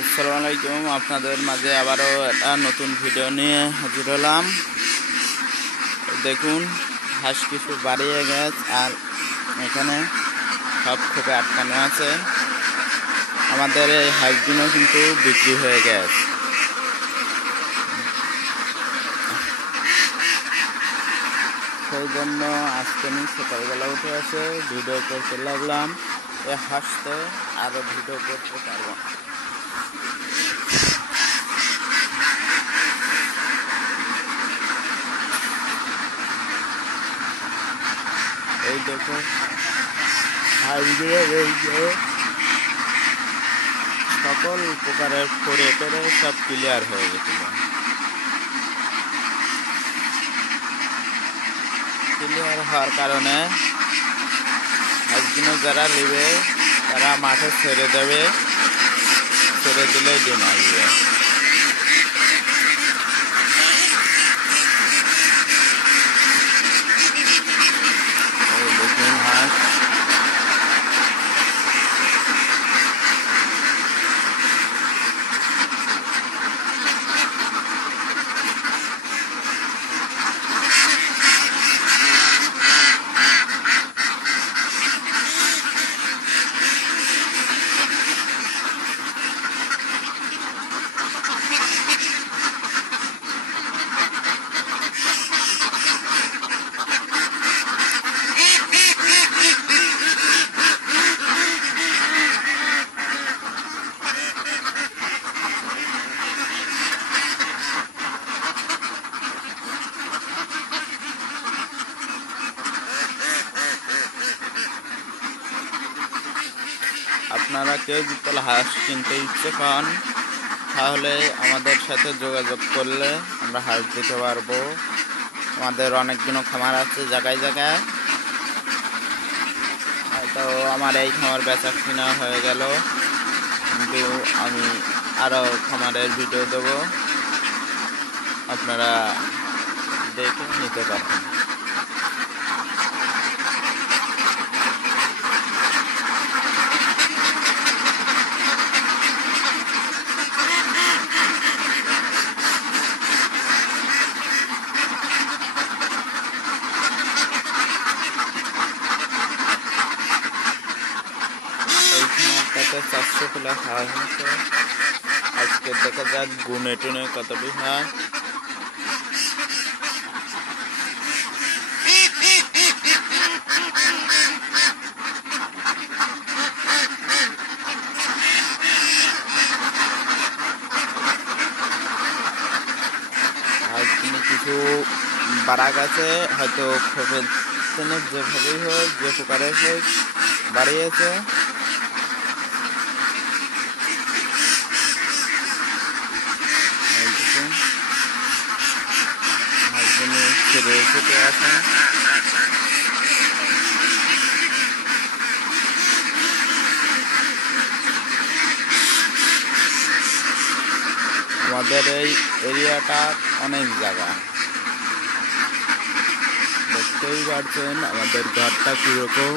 আসসালামু আলাইকুম। আপনাদের মাঝে আবারও একটা নতুন ভিডিও নিয়ে হাজির হলাম। দেখুন, হাঁস কিছু বাড়িয়ে গেছে আর এখানে সব খোপে আটকানো আছে। আমাদের এই হাঁসগুলো কিন্তু বিক্রি হয়ে গেছে। সেই জন্য আজকে আমি সকালবেলা উঠে আসে ভিডিও করতে লাগলাম। এই হাঁসতে আরও ভিডিও করতে পারবো। এই দেখুন, হাঁসগুলো সকল প্রকারের ফোরে পেরে সব ক্লিয়ার হয়ে গেছিল। ক্লিয়ার হওয়ার কারণে হাঁসগুলো যারা নেবে তারা মাঠে ছেড়ে দেবে, ছেড়ে দিলেই ডিম আসবে। এই দেখুন হাঁস, আপনারা কেউ যদি হাঁস কিনতে ইচ্ছে পান তাহলে আমাদের সাথে যোগাযোগ করলে আমরা হাঁস দিতে পারবো। আমাদের অনেকগুলো খামার আছে জায়গায় জায়গায়। হয়তো আমার এই খামার বেচা কিনা হয়ে গেল, কিন্তু আমি আরও খামারের ভিডিও দেবো, আপনারা দেখে নিতে পারবেন। এই খামারটাতে 400 প্লাস হাঁস আছে। আজকে দেখা যাক গুনে টুনে কতটি হয়। কিছু বাড়া গেছে, হয়তো খোপের যেভাবেই হোক যে প্রকারের হোক বাড়িয়েছে। ছেড়ে ছুটে আছে। আমাদের এই এরিয়াটা অনেক জায়গা, দেখতেই পাচ্ছেন আমাদের ঘরটা কিরকম।